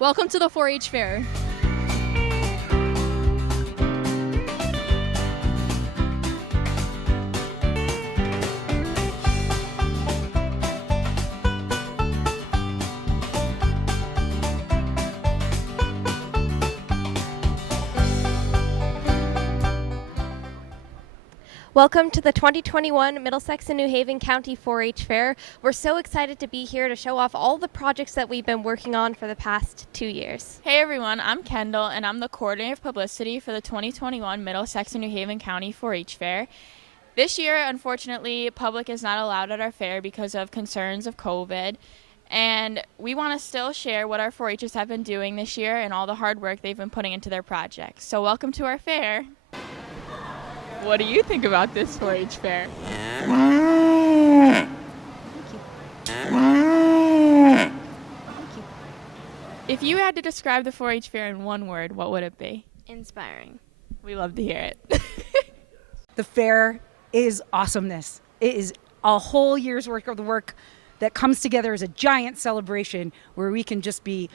Welcome to the 4-H Fair. Welcome to the 2021 Middlesex and New Haven County 4-H Fair. We're so excited to be here to show off all the projects that we've been working on for the past 2 years. Hey everyone, I'm Kendall and I'm the coordinator of publicity for the 2021 Middlesex and New Haven County 4-H Fair. This year, unfortunately, public is not allowed at our fair because of concerns of COVID. And we want to still share what our 4-Hers have been doing this year and all the hard work they've been putting into their projects. So welcome to our fair. What do you think about this 4-H fair? Thank you. If you had to describe the 4-H fair in one word, what would it be? Inspiring. We love to hear it. The fair is awesomeness. It is a whole year's worth of work that comes together as a giant celebration where we can just be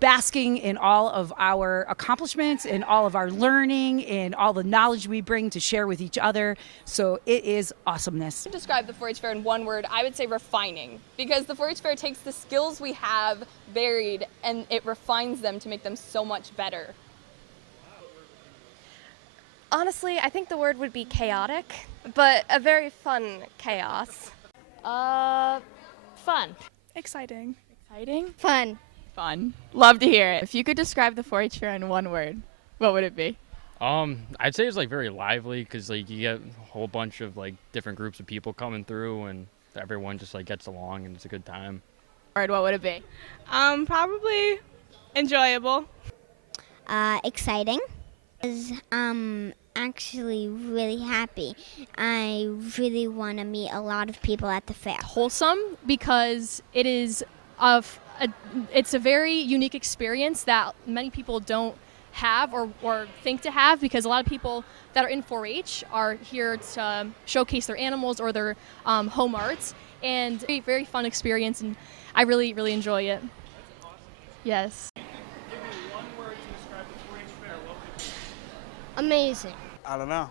basking in all of our accomplishments and all of our learning and all the knowledge we bring to share with each other. So it is awesomeness. To describe the 4-H fair in one word, I would say refining, because the 4-H fair takes the skills we have varied and it refines them to make them so much better. Honestly, I think the word would be chaotic, but a very fun chaos. Fun. Exciting. Exciting? Fun. Fun. Love to hear it. If you could describe the 4-H fair in one word, what would it be? I'd say it's like very lively because like you get a whole bunch of like different groups of people coming through and everyone just like gets along and it's a good time. Word, what would it be? Probably enjoyable. Exciting. Actually really happy. I really want to meet a lot of people at the fair. Wholesome because it is it's a very unique experience that many people don't have or think to have, because a lot of people that are in 4-H are here to showcase their animals or their home arts, and very, very fun experience, and I really, really enjoy it. Yes. Amazing. I don't know.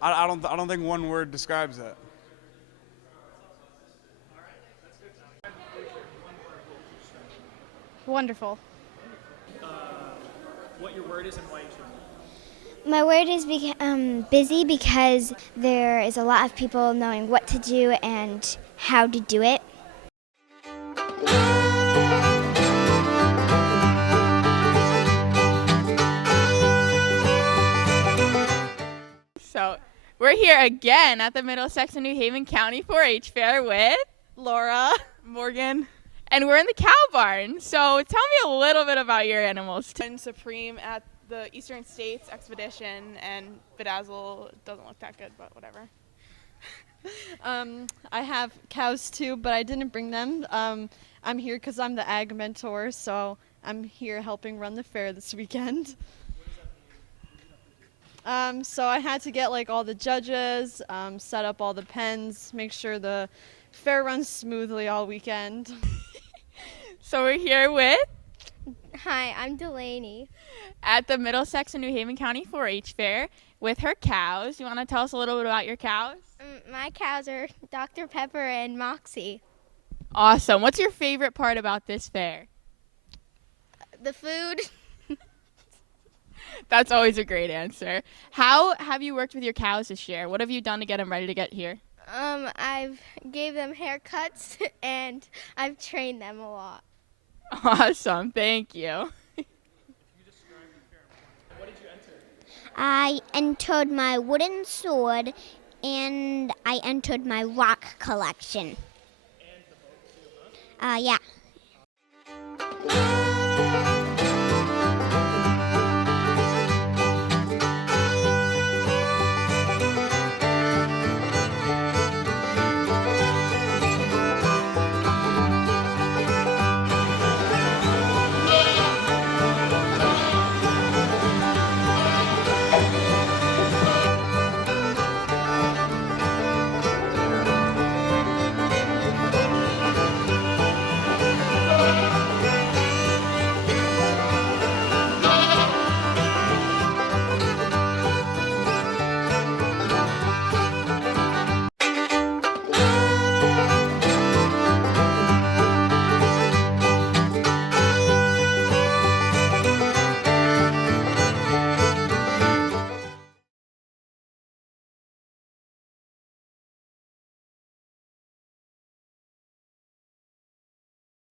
I don't think one word describes it. Wonderful. What your word is and why you chose it. My word is busy, because there is a lot of people knowing what to do and how to do it. So we're here again at the Middlesex and New Haven County 4-H Fair with Laura. Morgan. And we're in the cow barn. So tell me a little bit about your animals. And Supreme at the Eastern States Expedition, and Bedazzle doesn't look that good, but whatever. I have cows too, but I didn't bring them. I'm here because I'm the ag mentor, so I'm here helping run the fair this weekend. So I had to get like all the judges, set up all the pens, make sure the fair runs smoothly all weekend. So we're here with Hi, I'm Delaney. at the Middlesex and New Haven County 4-H Fair with her cows. You want to tell us a little bit about your cows? My cows are Dr. Pepper and Moxie. Awesome. What's your favorite part about this fair? The food. That's always a great answer. How have you worked with your cows this year? What have you done to get them ready to get here? I've gave them haircuts and I've trained them a lot. Awesome. Thank you. I entered my wooden sword, and I entered my rock collection. And the boat too, huh? Yeah.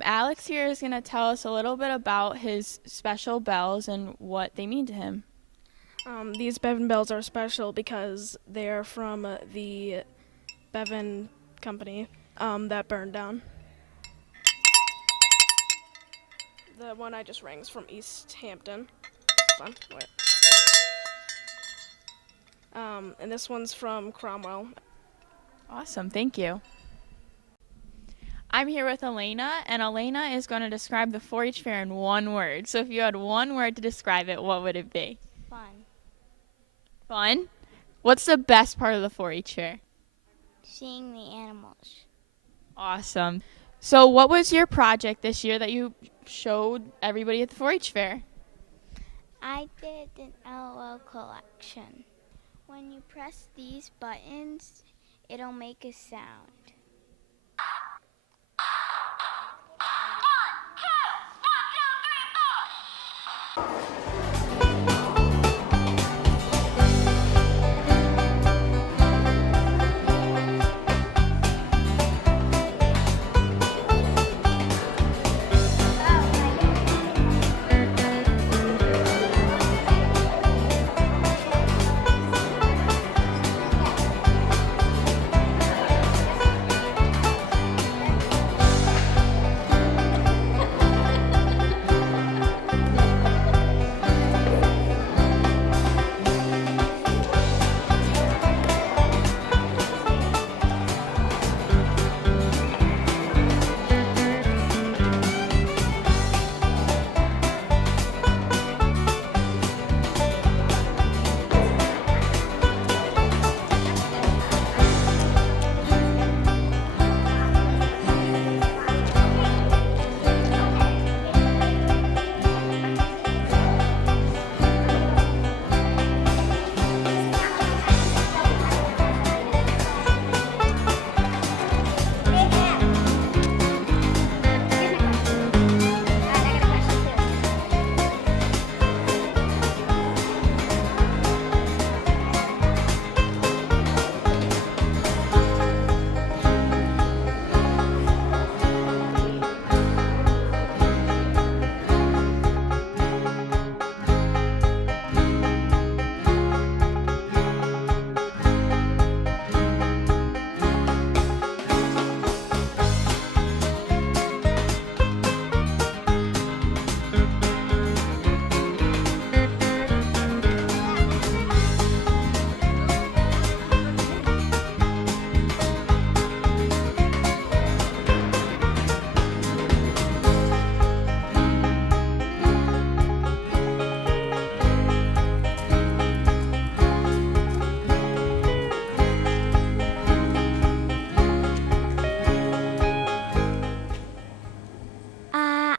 Alex here is going to tell us a little bit about his special bells and what they mean to him. These Bevan bells are special because they're from the Bevan company that burned down. The one I just rang is from East Hampton. Hold on, wait. And this one's from Cromwell. Awesome, thank you. I'm here with Elena, and Elena is going to describe the 4-H fair in one word. So if you had one word to describe it, what would it be? Fun. Fun? What's the best part of the 4-H fair? Seeing the animals. Awesome. So what was your project this year that you showed everybody at the 4-H fair? I did an LOL collection. When you press these buttons, it'll make a sound.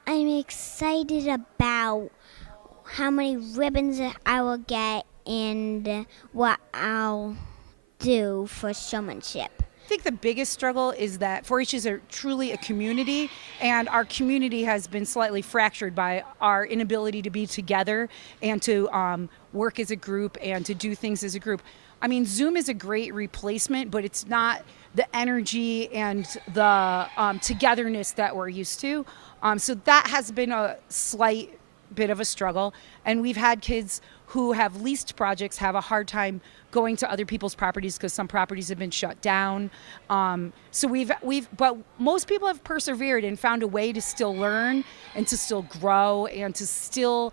I'm excited about how many ribbons I will get and what I'll do for showmanship. I think the biggest struggle is that 4-H's are truly a community, and our community has been slightly fractured by our inability to be together and to work as a group and to do things as a group. I mean, Zoom is a great replacement, but it's not the energy and the togetherness that we're used to. So that has been a slight bit of a struggle, and we've had kids who have leased projects have a hard time going to other people's properties because some properties have been shut down. So but most people have persevered and found a way to still learn and to still grow and to still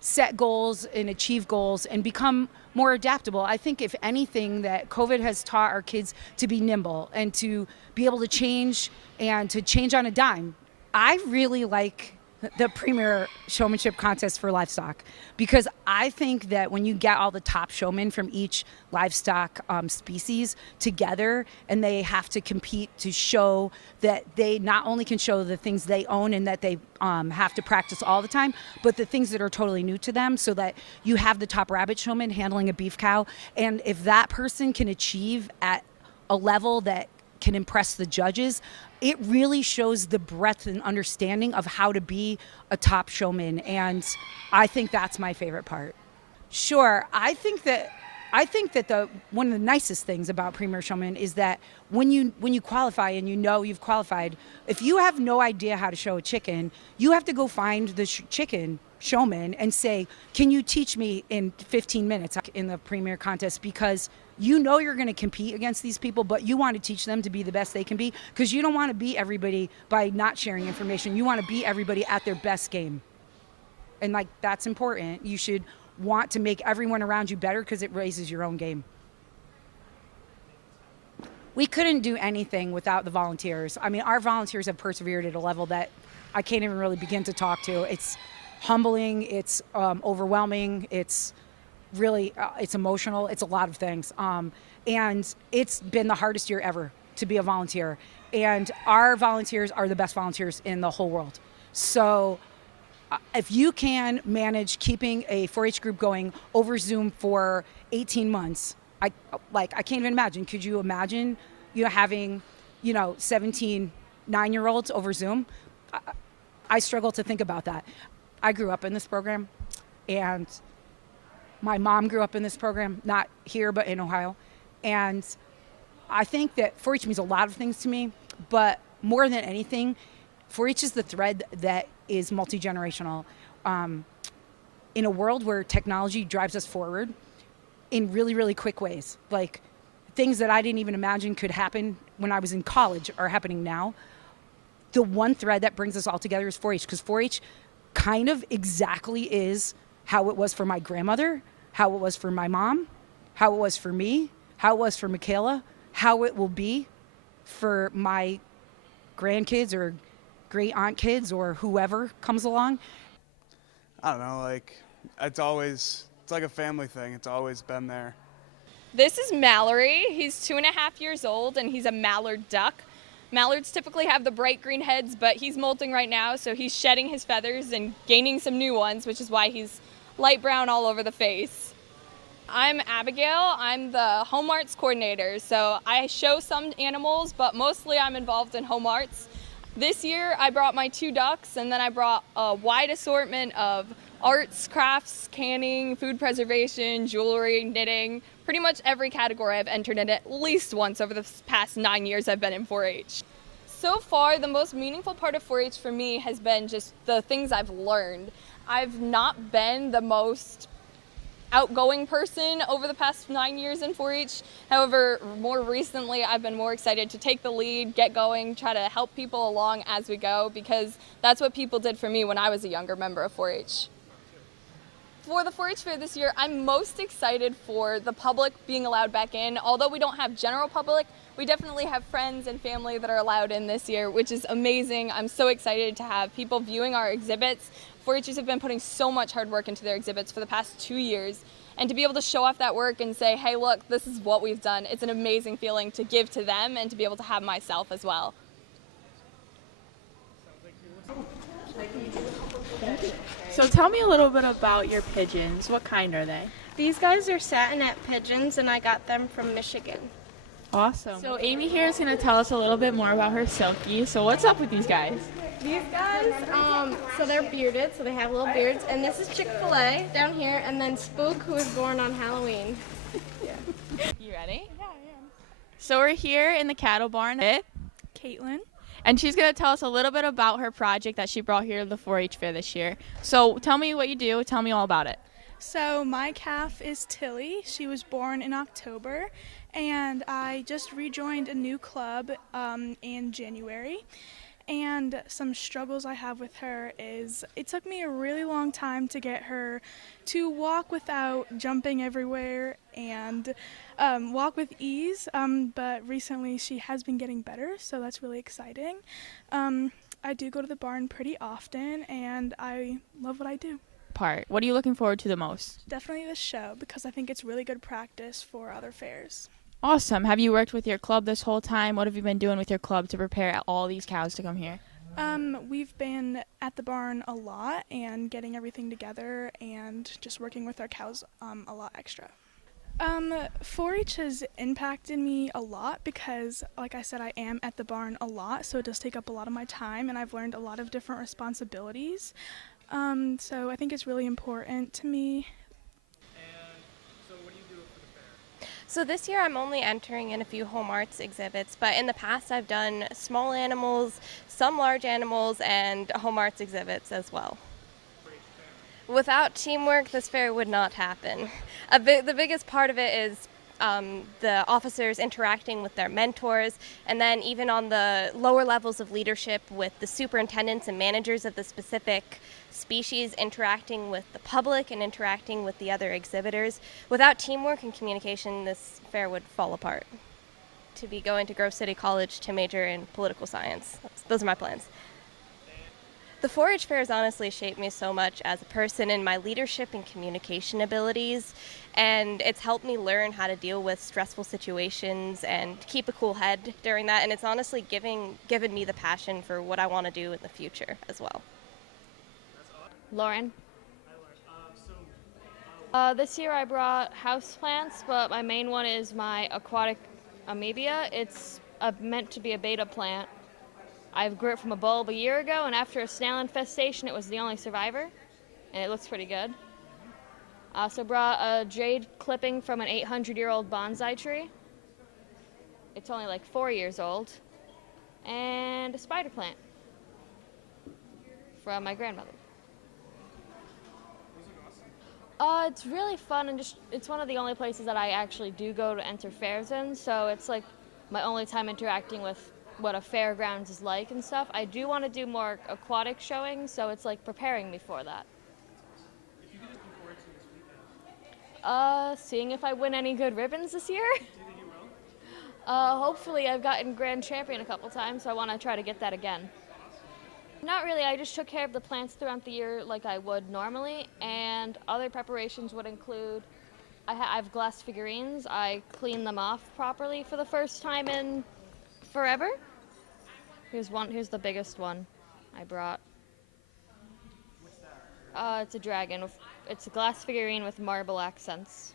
set goals and achieve goals and become more adaptable. I think if anything that COVID has taught our kids to be nimble and to be able to change and to change on a dime. I really like the Premier Showmanship Contest for Livestock because I think that when you get all the top showmen from each livestock species together and they have to compete to show that they not only can show the things they own and that they have to practice all the time, but the things that are totally new to them, so that you have the top rabbit showman handling a beef cow, and if that person can achieve at a level that can impress the judges, it really shows the breadth and understanding of how to be a top showman, and I think that's my favorite part. Sure, I think that I think that one of the nicest things about Premier Showman is that when you qualify and you know you've qualified, if you have no idea how to show a chicken, you have to go find the chicken showman and say, can you teach me in 15 minutes in the Premier contest, because you know you're going to compete against these people, but you want to teach them to be the best they can be, because you don't want to beat everybody by not sharing information. You want to beat everybody at their best game. And like, that's important. You should want to make everyone around you better because it raises your own game. We couldn't do anything without the volunteers. I mean, our volunteers have persevered at a level that I can't even really begin to talk to. It's humbling, it's overwhelming, it's really, it's emotional, it's a lot of things. And it's been the hardest year ever to be a volunteer. And our volunteers are the best volunteers in the whole world. So if you can manage keeping a 4-H group going over Zoom for 18 months, I can't even imagine. Could you imagine, having, 17 9-year-olds over Zoom? I struggle to think about that. I grew up in this program, and my mom grew up in this program, not here, but in Ohio. And I think that 4-H means a lot of things to me, but more than anything, 4-H is the thread that is multi-generational. In a world where technology drives us forward in really, really quick ways, like things that I didn't even imagine could happen when I was in college are happening now. The one thread that brings us all together is 4-H, because 4-H kind of exactly is how it was for my grandmother, how it was for my mom, how it was for me, how it was for Michaela, how it will be for my grandkids or great aunt kids or whoever comes along. I don't know, it's like a family thing. It's always been there. This is Mallory. He's 2.5 years old, and he's a mallard duck. Mallards typically have the bright green heads, but he's molting right now, so he's shedding his feathers and gaining some new ones, which is why he's light brown all over the face. I'm Abigail. I'm the home arts coordinator, so I show some animals, but mostly I'm involved in home arts. This year I brought my 2 ducks, and then I brought a wide assortment of arts, crafts, canning, food preservation, jewelry, knitting. Pretty much every category I've entered in at least once over the past 9 years I've been in 4-H. So far, the most meaningful part of 4-H for me has been just the things I've learned. I've not been the most outgoing person over the past 9 years in 4-H. However, more recently, I've been more excited to take the lead, get going, try to help people along as we go, because that's what people did for me when I was a younger member of 4-H. For the 4-H fair this year, I'm most excited for the public being allowed back in. Although we don't have general public, we definitely have friends and family that are allowed in this year, which is amazing. I'm so excited to have people viewing our exhibits. 4-Hers have been putting so much hard work into their exhibits for the past 2 years. And to be able to show off that work and say, hey, look, this is what we've done, it's an amazing feeling to give to them and to be able to have myself as well. So tell me a little bit about your pigeons. What kind are they? These guys are satinette pigeons, and I got them from Michigan. Awesome. So Amy here is going to tell us a little bit more about her silkies. So what's up with these guys? These guys, so they're bearded, so they have little beards, and this is Chick-fil-A down here, and then Spook, who was born on Halloween. You ready? Yeah, I am. So we're here in the cattle barn with Caitlin. and she's going to tell us a little bit about her project that she brought here to the 4-H fair this year. So tell me what you do. Tell me all about it. So my calf is Tilly. She was born in October, and I just rejoined a new club in January. And some struggles I have with her is it took me a really long time to get her to walk without jumping everywhere and walk with ease, but recently she has been getting better, so that's really exciting. I do go to the barn pretty often, and I love what I do. What are you looking forward to the most? Definitely the show, because I think it's really good practice for other fairs. Awesome. Have you worked with your club this whole time? What have you been doing with your club to prepare all these cows to come here? We've been at the barn a lot and getting everything together and just working with our cows a lot extra. 4-H has impacted me a lot because, like I said, I am at the barn a lot, so it does take up a lot of my time, and I've learned a lot of different responsibilities. So I think it's really important to me. And so what do you do for the fair? So this year I'm only entering in a few home arts exhibits, but in the past I've done small animals, some large animals, and home arts exhibits as well. Without teamwork, this fair would not happen. The biggest part of it is the officers interacting with their mentors, and then even on the lower levels of leadership with the superintendents and managers of the specific species interacting with the public and interacting with the other exhibitors. Without teamwork and communication, this fair would fall apart. To be going to Grove City College to major in political science. Those are my plans. The 4-H fair has honestly shaped me so much as a person in my leadership and communication abilities, and it's helped me learn how to deal with stressful situations and keep a cool head during that, and it's honestly given me the passion for what I want to do in the future as well. Lauren. This year I brought houseplants, but my main one is my aquatic amoeba. It's meant to be a beta plant. I grew it from a bulb a year ago, and after a snail infestation, it was the only survivor, and it looks pretty good. I also brought a jade clipping from an 800-year-old bonsai tree. It's only like 4 years old. And a spider plant from my grandmother. It's really fun, and it's one of the only places that I actually do go to enter fairs in, so it's like my only time interacting with what a fairgrounds is like and stuff. I do want to do more aquatic showings, so it's like preparing me for that. Seeing if I win any good ribbons this year. Hopefully. I've gotten grand champion a couple times, so I want to try to get that again. Not really. I just took care of the plants throughout the year like I would normally, and other preparations would include I have glass figurines. I clean them off properly for the first time in forever. Here's the biggest one I brought. It's a dragon. It's a glass figurine with marble accents.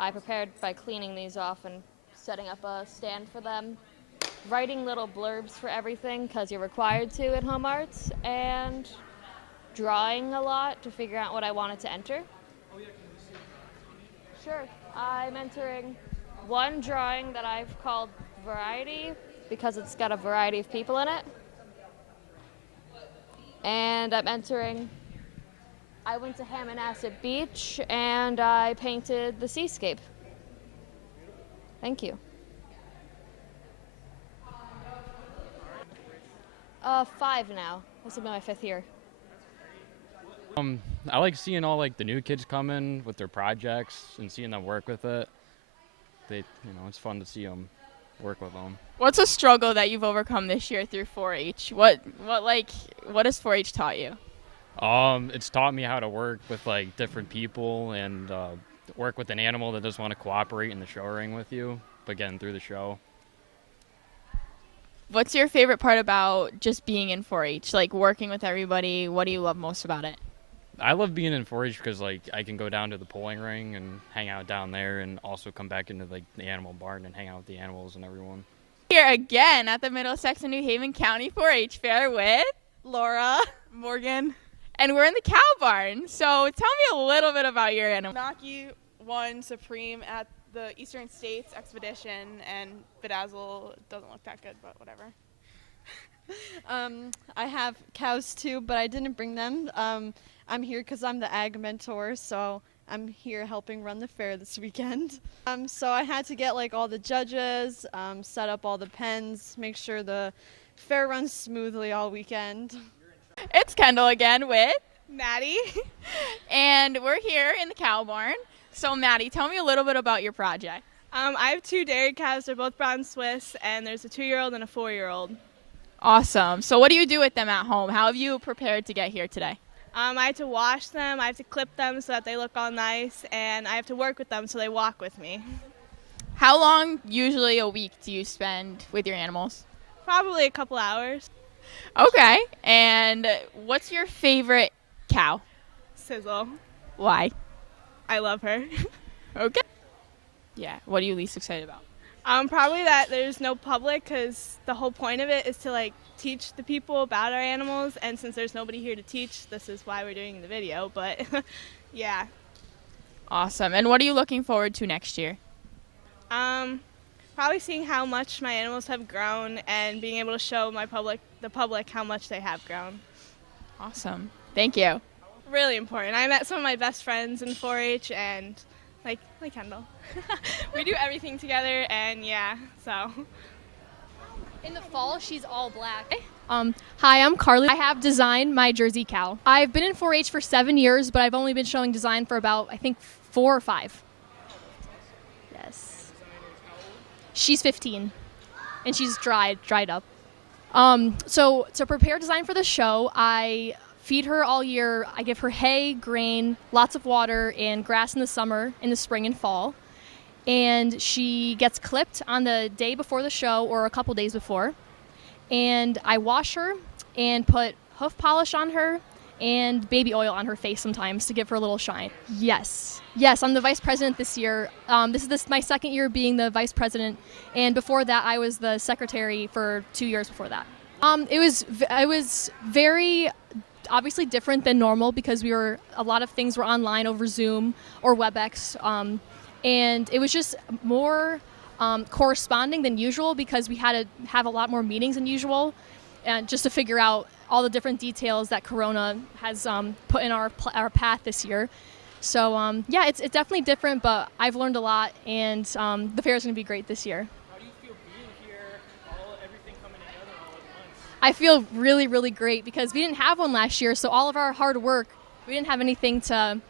I prepared by cleaning these off and setting up a stand for them, writing little blurbs for everything because you're required to in home arts, and drawing a lot to figure out what I wanted to enter. Sure. I'm entering one drawing that I've called Variety because it's got a variety of people in it. And I'm entering, I went to Hammonasset Beach and I painted the seascape. Thank you. 5 now. This will be my 5th year. I like seeing all like the new kids come in with their projects and seeing them work with it. It's fun to see them work with them. What's a struggle that you've overcome this year through 4-H? What has 4-H taught you? It's taught me how to work with like different people and work with an animal that doesn't want to cooperate in the show ring with you, but getting through the show. What's your favorite part about just being in 4-H? Like working with everybody, what do you love most about it? I love being in 4-H because like I can go down to the pulling ring and hang out down there, and also come back into like the animal barn and hang out with the animals and everyone. Here again at the Middlesex and New Haven County 4-H Fair with Laura, Morgan, and we're in the cow barn. So tell me a little bit about your animal. Naki won Supreme at the Eastern States Expedition, and Bedazzle doesn't look that good, but whatever. I have cows too, but I didn't bring them. I'm here because I'm the ag mentor, so I'm here helping run the fair this weekend. So I had to get like all the judges, set up all the pens, make sure the fair runs smoothly all weekend. It's Kendall again with Maddie. And we're here in the cow barn. So Maddie, tell me a little bit about your project. I have 2 dairy calves. They're both brown Swiss, and there's a 2-year-old and a 4-year-old. Awesome. So what do you do with them at home? How have you prepared to get here today? I have to wash them, I have to clip them so that they look all nice, and I have to work with them so they walk with me. How long, usually a week, do you spend with your animals? Probably a couple hours. Okay. And what's your favorite cow? Sizzle. Why? I love her. Okay. Yeah. What are you least excited about? Probably that there's no public, because the whole point of it is to like teach the people about our animals, and since there's nobody here to teach, this is why we're doing the video, but yeah. Awesome. And what are you looking forward to next year? Probably seeing how much my animals have grown and being able to show the public how much they have grown. Awesome. Thank you. Really important. I met some of my best friends in 4-H and like Kendall. We do everything together and yeah, so. In the fall, she's all black. Hi, I'm Carly. I have designed my Jersey cow. I've been in 4-H for 7 years, but I've only been showing design for about, I think, 4 or 5. Yes. She's 15, and she's dried up. So to prepare design for the show, I feed her all year. I give her hay, grain, lots of water, and grass in the summer, in the spring and fall. And she gets clipped on the day before the show or a couple days before. And I wash her and put hoof polish on her and baby oil on her face sometimes to give her a little shine. Yes, I'm the vice president this year. This is my second year being the vice president, and before that I was the secretary for 2 years before that. It was very obviously different than normal because a lot of things were online over Zoom or WebEx, and it was just more corresponding than usual because we had to have a lot more meetings than usual, and just to figure out all the different details that Corona has put in our path this year. So yeah, it's definitely different, but I've learned a lot, and the fair is going to be great this year. How do you feel being here, everything coming together all at once? I feel really, really great because we didn't have one last year, so all of our hard work, we didn't have anything to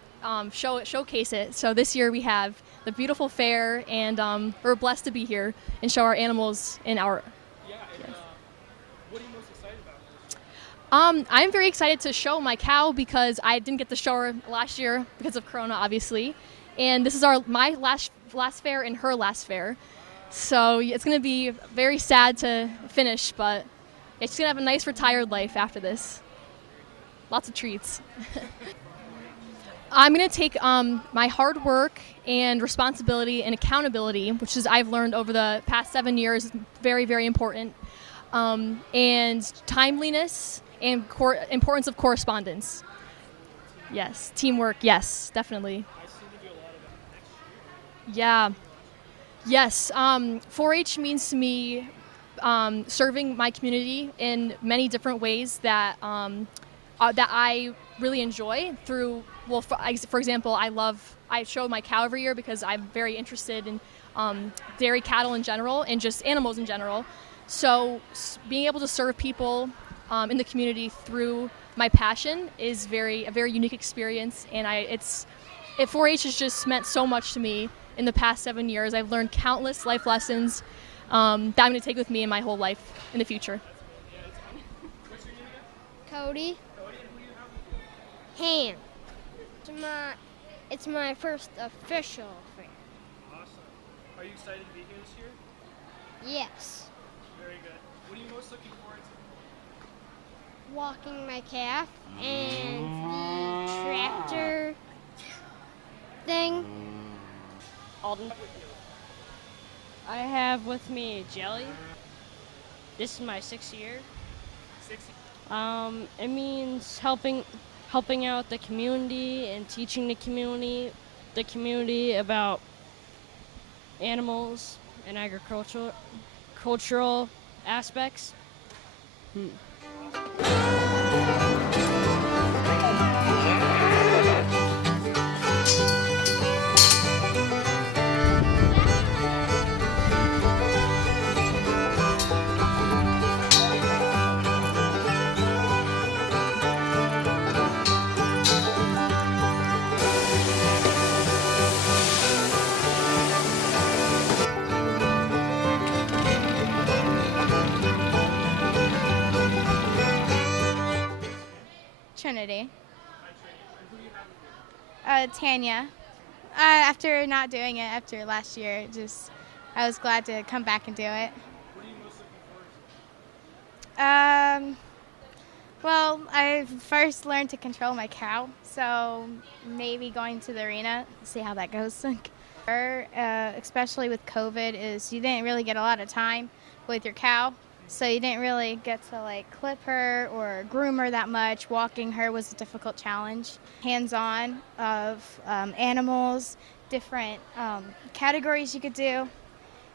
showcase it. So this year we have the beautiful fair, and we're blessed to be here and show our animals in our. Yeah, and what are you most excited about? I'm very excited to show my cow because I didn't get to show her last year because of Corona, obviously, and this is my last fair and her last fair, so it's going to be very sad to finish, but she's going to have a nice retired life after this. Lots of treats. I'm going to take my hard work and responsibility and accountability, which is I've learned over the past 7 years, very, very important, and timeliness and importance of correspondence. Yes, teamwork, yes, definitely. Yeah, yes. 4-H means to me serving my community in many different ways that I really enjoy through. Well, for example, I show my cow every year because I'm very interested in dairy cattle in general and just animals in general. So being able to serve people in the community through my passion is a very unique experience, and 4-H has just meant so much to me in the past 7 years. I've learned countless life lessons that I'm going to take with me in my whole life in the future. Cody. Ham. It's my first official fair. Awesome. Are you excited to be here this year? Yes. Very good. What are you most looking forward to? Walking my calf and the tractor thing. Alden. I have with me Jelly. This is my 6th year. It means helping out the community and teaching the community about animals and agricultural aspects. Trinity. Tanya. After not doing it after last year, I was glad to come back and do it. What are you most looking forward to? Well, I first learned to control my cow, so maybe going to the arena, see how that goes. Especially with COVID, is you didn't really get a lot of time with your cow, so you didn't really get to like clip her or groom her that much. Walking her was a difficult challenge. Hands-on of animals, different categories you could do,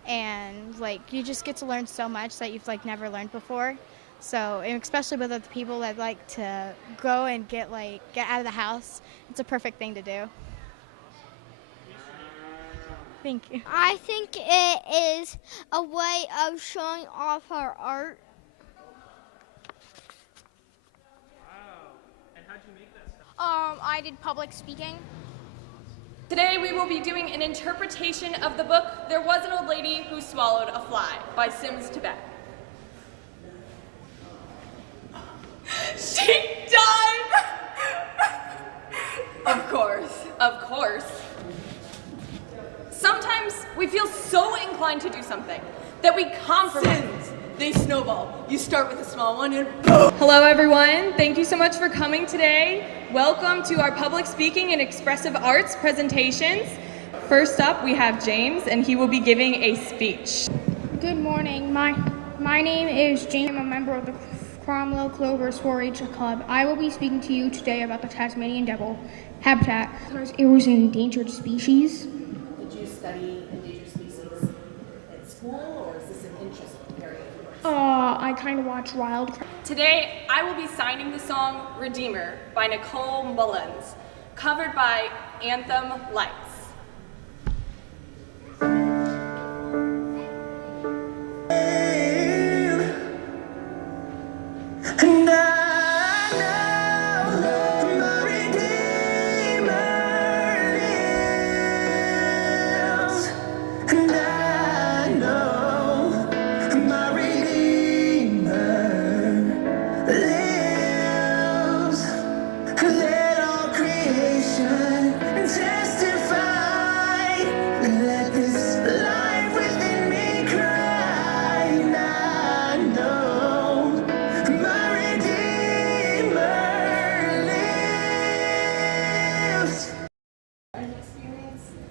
and like you just get to learn so much that you've like never learned before. So, and especially with other people that like to go and get out of the house, it's a perfect thing to do. Thank you. I think it is a way of showing off our art. And how'd you make that stuff? I did public speaking. Today we will be doing an interpretation of the book There Was an Old Lady Who Swallowed a Fly by Sims Tibet. She died! Of course. Sometimes we feel so inclined to do something that we compromise. Sins. They snowball. You start with a small one and boom! Hello everyone, thank you so much for coming today. Welcome to our public speaking and expressive arts presentations. First up we have James and he will be giving a speech. Good morning. My name is James. I'm a member of the Cromwell Clovers 4-H Club. I will be speaking to you today about the Tasmanian devil habitat because it was an endangered species. Did you study endangered species at school, or is this an interest area of yours? I kind of watch Wild. Today I will be signing the song Redeemer by Nicole Mullins, covered by Anthem Lights. And I know my Redeemer lives. And I know my Redeemer lives. Let all creation testify. Let this life within me cry. And I know my Redeemer lives.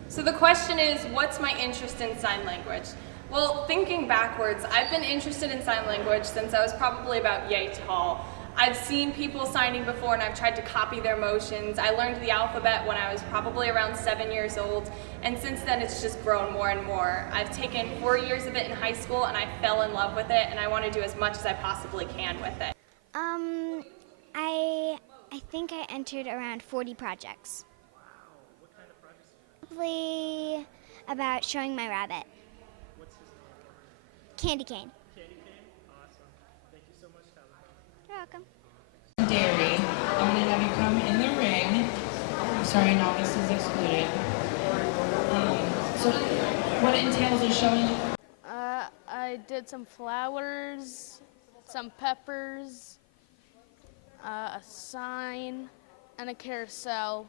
So the question is, what's my interest in sign language? Well, thinking backwards, I've been interested in sign language since I was probably about yay tall. I've seen people signing before and I've tried to copy their motions. I learned the alphabet when I was probably around 7 years old, and since then it's just grown more and more. I've taken 4 years of it in high school and I fell in love with it, and I want to do as much as I possibly can with it. I think I entered around 40 projects. Probably about showing my rabbit. What's his name? Candy cane. Candy cane? Awesome. Thank you so much, Tyler. You're welcome. Dairy. I'm going to have you come in the ring. Sorry, novice is excluded. So what it entails is showing. I did some flowers, some peppers, a sign, and a carousel.